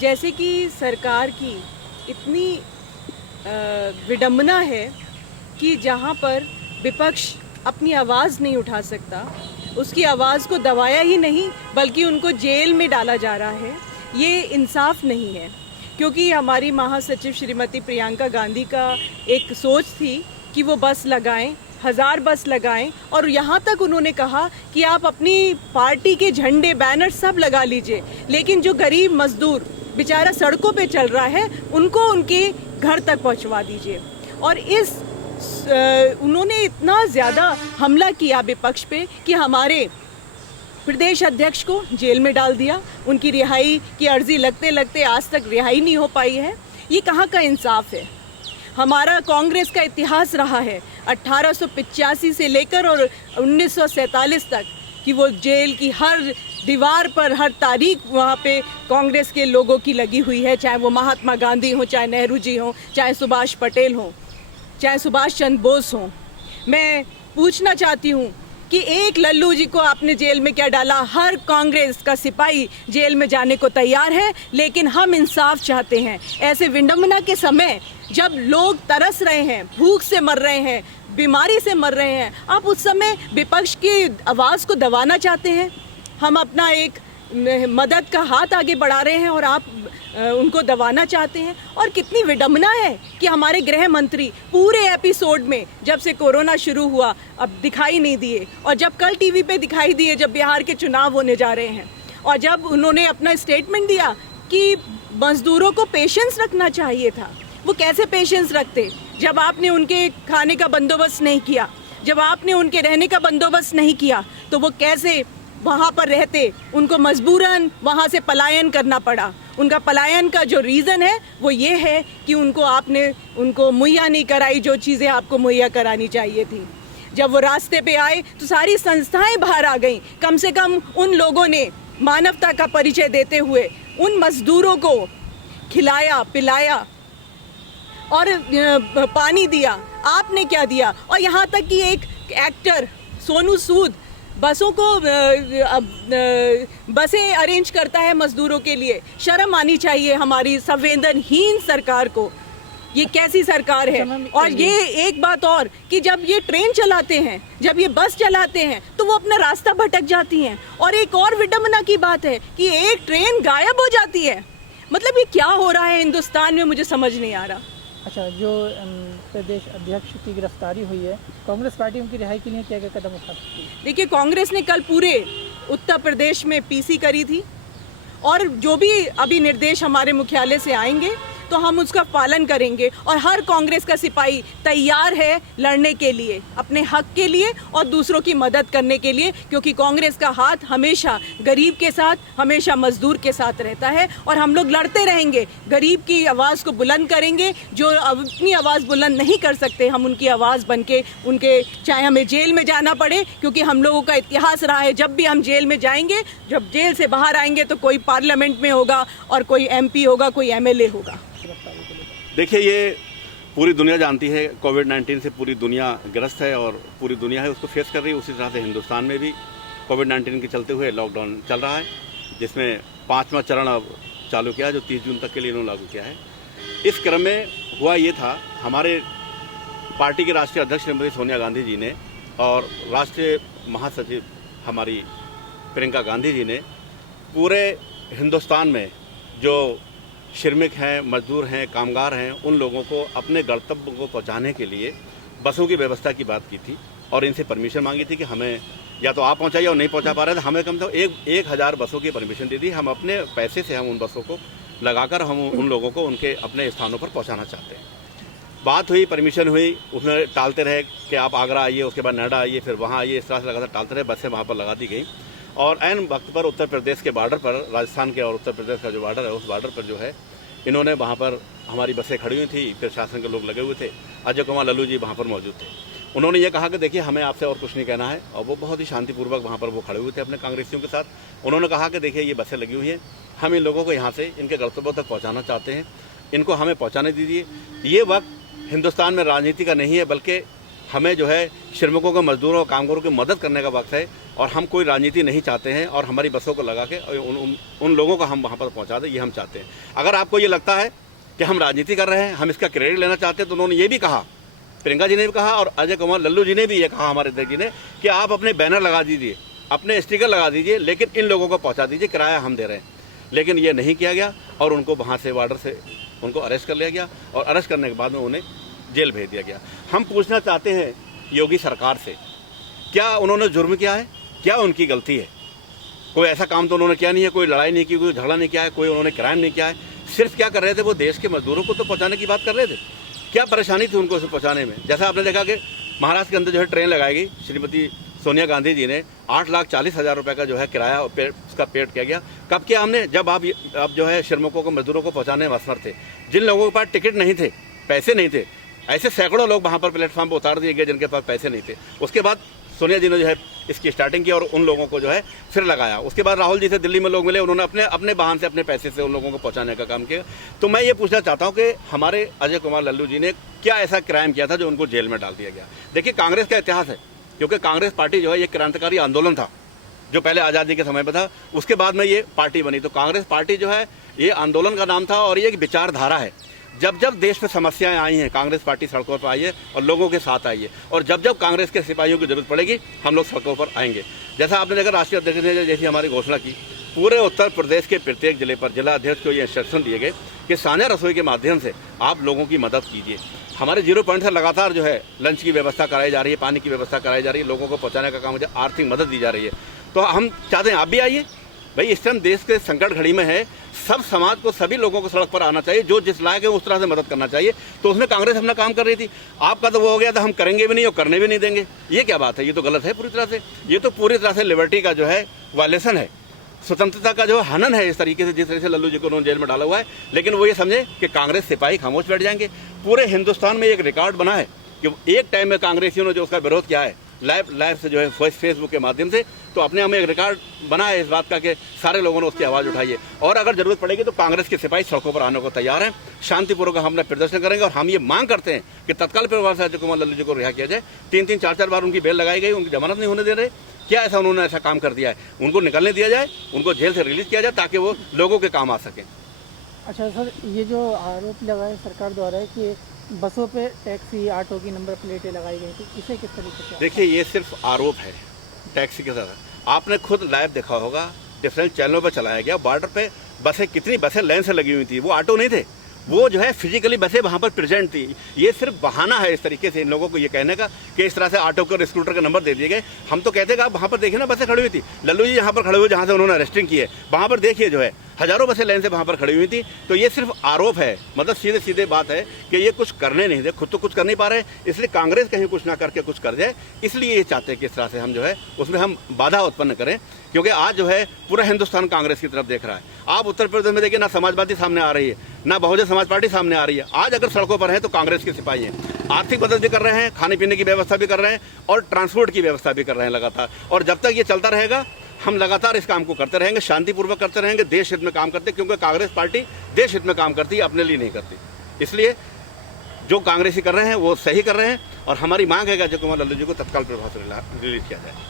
जैसे कि सरकार की इतनी विडंबना है कि जहाँ पर विपक्ष अपनी आवाज़ नहीं उठा सकता, उसकी आवाज़ को दबाया ही नहीं बल्कि उनको जेल में डाला जा रहा है, ये इंसाफ नहीं है। क्योंकि हमारी महासचिव श्रीमती प्रियंका गांधी का एक सोच थी कि वो बस लगाएं, 1000 बस लगाएं, और यहाँ तक उन्होंने कहा कि आप अपनी पार्टी के झंडे बैनर सब लगा लीजिए, लेकिन जो गरीब मजदूर बेचारा सड़कों पे चल रहा है उनको उनके घर तक पहुँचवा दीजिए। और उन्होंने इतना ज़्यादा हमला किया विपक्ष पे कि हमारे प्रदेश अध्यक्ष को जेल में डाल दिया। उनकी रिहाई की अर्जी लगते लगते आज तक रिहाई नहीं हो पाई है। ये कहाँ का इंसाफ है? हमारा कांग्रेस का इतिहास रहा है 1885 से लेकर और 1947 तक कि वो जेल की हर दीवार पर हर तारीख वहाँ पे कांग्रेस के लोगों की लगी हुई है, चाहे वो महात्मा गांधी हो, चाहे नेहरू जी हो, चाहे सुभाष पटेल हो, चाहे सुभाष चंद्र बोस हो। मैं पूछना चाहती हूँ कि एक लल्लू जी को आपने जेल में क्या डाला? हर कांग्रेस का सिपाही जेल में जाने को तैयार है, लेकिन हम इंसाफ चाहते हैं। ऐसे विडंबना के समय जब लोग तरस रहे हैं, भूख से मर रहे हैं, बीमारी से मर रहे हैं, आप उस समय विपक्ष की आवाज़ को दबाना चाहते हैं। हम अपना एक मदद का हाथ आगे बढ़ा रहे हैं और आप उनको दबाना चाहते हैं। और कितनी विडंबना है कि हमारे गृह मंत्री पूरे एपिसोड में जब से कोरोना शुरू हुआ अब दिखाई नहीं दिए, और जब कल टीवी पे दिखाई दिए जब बिहार के चुनाव होने जा रहे हैं, और जब उन्होंने अपना स्टेटमेंट दिया कि मजदूरों को पेशेंस रखना चाहिए था। वो कैसे पेशेंस रखते जब आपने उनके खाने का बंदोबस्त नहीं किया, जब आपने उनके रहने का बंदोबस्त नहीं किया, तो वो कैसे वहाँ पर रहते? उनको मजबूरन वहाँ से पलायन करना पड़ा। उनका पलायन का जो रीज़न है वो ये है कि आपने उनको मुहैया नहीं कराई जो चीज़ें आपको मुहैया करानी चाहिए थी। जब वो रास्ते पे आए तो सारी संस्थाएं बाहर आ गईं। कम से कम उन लोगों ने मानवता का परिचय देते हुए उन मजदूरों को खिलाया, पिलाया और पानी दिया। आपने क्या दिया? और यहाँ तक कि एक एक्टर सोनू सूद बसों को बसें अरेंज करता है मजदूरों के लिए। शर्म आनी चाहिए हमारी संवेदनहीन सरकार को। ये कैसी सरकार है? और ये एक बात और कि जब ये ट्रेन चलाते हैं, जब ये बस चलाते हैं, तो वो अपना रास्ता भटक जाती हैं। और एक और विडंबना की बात है कि एक ट्रेन गायब हो जाती है। मतलब ये क्या हो रहा है हिंदुस्तान में, मुझे समझ नहीं आ रहा। अच्छा, जो प्रदेश अध्यक्ष की गिरफ्तारी हुई है, कांग्रेस पार्टी उनकी रिहाई के लिए क्या क्या कदम उठा सकती है? देखिए, कांग्रेस ने कल पूरे उत्तर प्रदेश में पीसी करी थी, और जो भी अभी निर्देश हमारे मुख्यालय से आएंगे तो हम उसका पालन करेंगे। और हर कांग्रेस का सिपाही तैयार है लड़ने के लिए, अपने हक के लिए और दूसरों की मदद करने के लिए, क्योंकि कांग्रेस का हाथ हमेशा गरीब के साथ, हमेशा मजदूर के साथ रहता है। और हम लोग लड़ते रहेंगे, गरीब की आवाज़ को बुलंद करेंगे। जो अपनी आवाज़ बुलंद नहीं कर सकते, हम उनकी आवाज़ बन के उनके, चाहे हमें जेल में जाना पड़े, क्योंकि हम लोगों का इतिहास रहा है जब भी हम जेल में जाएंगे, जब जेल से बाहर आएंगे तो कोई पार्लियामेंट में होगा और कोई MP होगा, कोई MLA होगा। देखिए, ये पूरी दुनिया जानती है कोविड-19 से पूरी दुनिया ग्रस्त है और पूरी दुनिया है उसको फेस कर रही है। उसी तरह से हिंदुस्तान में भी कोविड-19 के चलते हुए लॉकडाउन चल रहा है, जिसमें 5वां चरण अब चालू किया है, जो 30 जून तक के लिए इन्होंने लागू किया है। इस क्रम में हुआ ये था, हमारे पार्टी के राष्ट्रीय अध्यक्ष श्रीमती सोनिया गांधी जी ने और राष्ट्रीय महासचिव हमारी प्रियंका गांधी जी ने पूरे हिंदुस्तान में जो श्रमिक हैं, मजदूर हैं, कामगार हैं, उन लोगों को अपने गंतव्य को पहुंचाने के लिए बसों की व्यवस्था की बात की थी और इनसे परमिशन मांगी थी कि हमें या तो आप पहुंचाइए और नहीं पहुंचा पा रहे थे, हमें कम से कम 1000 बसों की परमिशन दी थी। हम अपने पैसे से हम उन बसों को लगाकर हम उन लोगों को उनके अपने स्थानों पर पहुँचाना चाहते हैं। बात हुई, परमिशन हुई, उसमें टालते रहे कि आप आगरा आइए, उसके बाद नोएडा आइए, फिर वहाँ आइए, इस तरह से लगातार टालते रहे। बसें वहाँ पर लगा दी गई और ऐन वक्त पर उत्तर प्रदेश के बॉर्डर पर, राजस्थान के और उत्तर प्रदेश का जो बॉर्डर है, उस बॉर्डर पर जो है इन्होंने वहाँ पर हमारी बसें खड़ी हुई थी, फिर शासन के लोग लगे हुए थे। अजय कुमार लल्लू जी वहाँ पर मौजूद थे। उन्होंने ये कहा कि देखिए, हमें आपसे और कुछ नहीं कहना है, और वो बहुत ही शांतिपूर्वक वहाँ पर वो खड़े हुए थे अपने कांग्रेसियों के साथ। उन्होंने कहा कि देखिए, ये बसें लगी हुई हैं, हम इन लोगों को यहाँ से इनके गंतव्यों तक पहुँचाना चाहते हैं, इनको हमें पहुँचाने दीजिए। ये वक्त हिंदुस्तान में राजनीति का नहीं है, बल्कि हमें जो है श्रमिकों के, मजदूरों और कामगारों की मदद करने का वक्त है और हम कोई राजनीति नहीं चाहते हैं और हमारी बसों को लगा के उन लोगों को हम वहाँ पर पहुँचा दें, ये हम चाहते हैं। अगर आपको ये लगता है कि हम राजनीति कर रहे हैं, हम इसका क्रेडिट लेना चाहते हैं, तो उन्होंने ये भी कहा, प्रियंका जी ने भी कहा और अजय कुमार लल्लू जी ने भी ये कहा, हमारे अध्यक्ष जी ने, कि आप अपने बैनर लगा दीजिए, अपने स्टिकर लगा दीजिए, लेकिन इन लोगों को पहुँचा दीजिए, किराया हम दे रहे हैं। लेकिन ये नहीं किया गया और उनको वहाँ से बॉर्डर से उनको अरेस्ट कर लिया गया और अरेस्ट करने के बाद में उन्हें जेल भेज दिया गया। हम पूछना चाहते हैं योगी सरकार से, क्या उन्होंने जुर्म किया है? क्या उनकी गलती है? कोई ऐसा काम तो उन्होंने किया नहीं है, कोई लड़ाई नहीं की, कोई झगड़ा नहीं किया है, कोई उन्होंने क्राइम नहीं किया है। सिर्फ क्या कर रहे थे, वो देश के मजदूरों को तो पहुंचाने की बात कर रहे थे। क्या परेशानी थी उनको उसे पहुंचाने में? जैसा आपने देखा कि महाराष्ट्र के अंदर जो है ट्रेन लगाई गई, श्रीमती सोनिया गांधी जी ने 8,40,000 रुपये का जो है किराया उसका पेड किया गया। कब किया हमने? जब आप जो है श्रमिकों को, मजदूरों को पहुँचाने में असमर्थ थे। जिन लोगों के पास टिकट नहीं थे, पैसे नहीं थे, ऐसे सैकड़ों लोग वहाँ पर प्लेटफॉर्म पर उतार दिए गए जिनके पास पैसे नहीं थे। उसके बाद सोनिया जी ने जो है इसकी स्टार्टिंग की और उन लोगों को जो है फिर लगाया। उसके बाद राहुल जी से दिल्ली में लोग मिले, उन्होंने अपने वाहन से, अपने पैसे से उन लोगों को पहुंचाने का काम किया। तो मैं ये पूछना चाहता हूं कि हमारे अजय कुमार लल्लू जी ने क्या ऐसा क्राइम किया था जो उनको जेल में डाल दिया गया? देखिए, कांग्रेस का इतिहास है, क्योंकि कांग्रेस पार्टी जो है ये क्रांतिकारी आंदोलन था जो पहले आज़ादी के समय में था, उसके बाद में ये पार्टी बनी। तो कांग्रेस पार्टी जो है ये आंदोलन का नाम था और ये एक विचारधारा है। जब जब देश में समस्याएं आई हैं, कांग्रेस पार्टी सड़कों पर आई है और लोगों के साथ आई है, और जब जब कांग्रेस के सिपाहियों की जरूरत पड़ेगी हम लोग सड़कों पर आएंगे। जैसा आपने देखा, राष्ट्रीय अध्यक्ष ने जैसी हमारी घोषणा की, पूरे उत्तर प्रदेश के प्रत्येक जिले पर जिला अध्यक्ष को ये इंस्ट्रक्शन दिए गए कि साझा रसोई के माध्यम से आप लोगों की मदद कीजिए। हमारे 0 पॉइंट से लगातार जो है लंच की व्यवस्था कराई जा रही है, पानी की व्यवस्था कराई जा रही है, लोगों को पहुँचाने का काम, मुझे आर्थिक मदद दी जा रही है। तो हम चाहते हैं आप भी आइए भाई। इस टाइम देश के संकट घड़ी में है, सब समाज को, सभी लोगों को सड़क पर आना चाहिए, जो जिस लायक है उस तरह से मदद करना चाहिए। तो उसमें कांग्रेस अपना काम कर रही थी। आपका तो वो हो गया था, हम करेंगे भी नहीं और करने भी नहीं देंगे। ये क्या बात है? ये तो गलत है पूरी तरह से। ये तो पूरी तरह से लिबर्टी का जो है वायलेशन है, स्वतंत्रता का जो हनन है इस तरीके से, जिस तरह से लल्लू जी को उन्होंने जेल में डाला हुआ है। लेकिन वो ये समझे कि कांग्रेस सिपाही खामोश बैठ जाएंगे। पूरे हिंदुस्तान में एक रिकॉर्ड बना है कि एक टाइम में कांग्रेसियों ने जो उसका विरोध किया है लाइव से जो है फेसबुक के माध्यम से, तो अपने हमें एक रिकॉर्ड बना है इस बात का कि सारे लोगों ने उसकी आवाज़ उठाई है। और अगर जरूरत पड़ेगी तो कांग्रेस के सिपाही सड़कों पर आने को तैयार हैं। शांतिपूर्वक हम अपना प्रदर्शन करेंगे और हम ये मांग करते हैं कि तत्काल प्रभाव से अजय कुमार लल्लू जी को रिहा किया जाए। 3-3, 4-4 बार उनकी बेल लगाई गई, उनकी जमानत नहीं होने दे रहे। क्या ऐसा उन्होंने ऐसा काम कर दिया है? उनको निकलने दिया जाए, उनको जेल से रिलीज किया जाए ताकि वो लोगों के काम आ सकें। अच्छा सर, ये जो आरोप लगाए सरकार द्वारा है कि बसों पे टैक्सी, ऑटो की नंबर प्लेटें लगाई गई थी, इसे किस तरीके से? देखिए, ये सिर्फ आरोप है टैक्सी के साथ। आपने खुद लाइव देखा होगा, डिफरेंट चैनलों पर चलाया गया। बॉर्डर पे बसें, कितनी बसें लाइन से लगी हुई थी, वो ऑटो नहीं थे, वो जो है फिजिकली बसें वहाँ पर प्रेजेंट थी। ये सिर्फ बहाना है इस तरीके से इन लोगों को ये कहने का कि इस तरह से ऑटो को, स्कूटर का नंबर दे दिए गए। हम तो कहते हैं कि आप वहाँ पर देखिए ना, बसें खड़ी हुई थी। लल्लू जी यहाँ पर खड़े हुए, जहाँ से उन्होंने अरेस्टिंग की है, वहाँ पर देखिए जो है हजारों बसें लाइन से वहाँ पर खड़ी हुई थी। तो ये सिर्फ आरोप है, मतलब सीधे सीधे बात है कि ये कुछ करने नहीं दे, खुद तो कुछ कर नहीं पा रहे, इसलिए कांग्रेस कहीं कुछ ना करके कुछ कर जाए, इसलिए ये चाहते हैं कि इस तरह से हम जो है उसमें हम बाधा उत्पन्न करें। क्योंकि आज जो है पूरा हिंदुस्तान कांग्रेस की तरफ देख रहा है। आप उत्तर प्रदेश में देखिए ना, समाजवादी सामने आ रही है, ना बहुजन समाज पार्टी सामने आ रही है। आज अगर सड़कों पर है तो कांग्रेस के सिपाही हैं। आर्थिक मदद भी कर रहे हैं, खाने पीने की व्यवस्था भी कर रहे हैं और ट्रांसपोर्ट की व्यवस्था भी कर रहे हैं लगातार। और जब तक ये चलता रहेगा हम लगातार इस काम को करते रहेंगे, शांतिपूर्वक करते रहेंगे, देश हित में काम करते, क्योंकि कांग्रेस पार्टी देश हित में काम करती है, अपने लिए नहीं करती। इसलिए जो कांग्रेसी कर रहे हैं वो सही कर रहे हैं और हमारी मांग है कि अजय कुमार लल्लू जी को तत्काल प्रभाव से रिलीज किया जाए।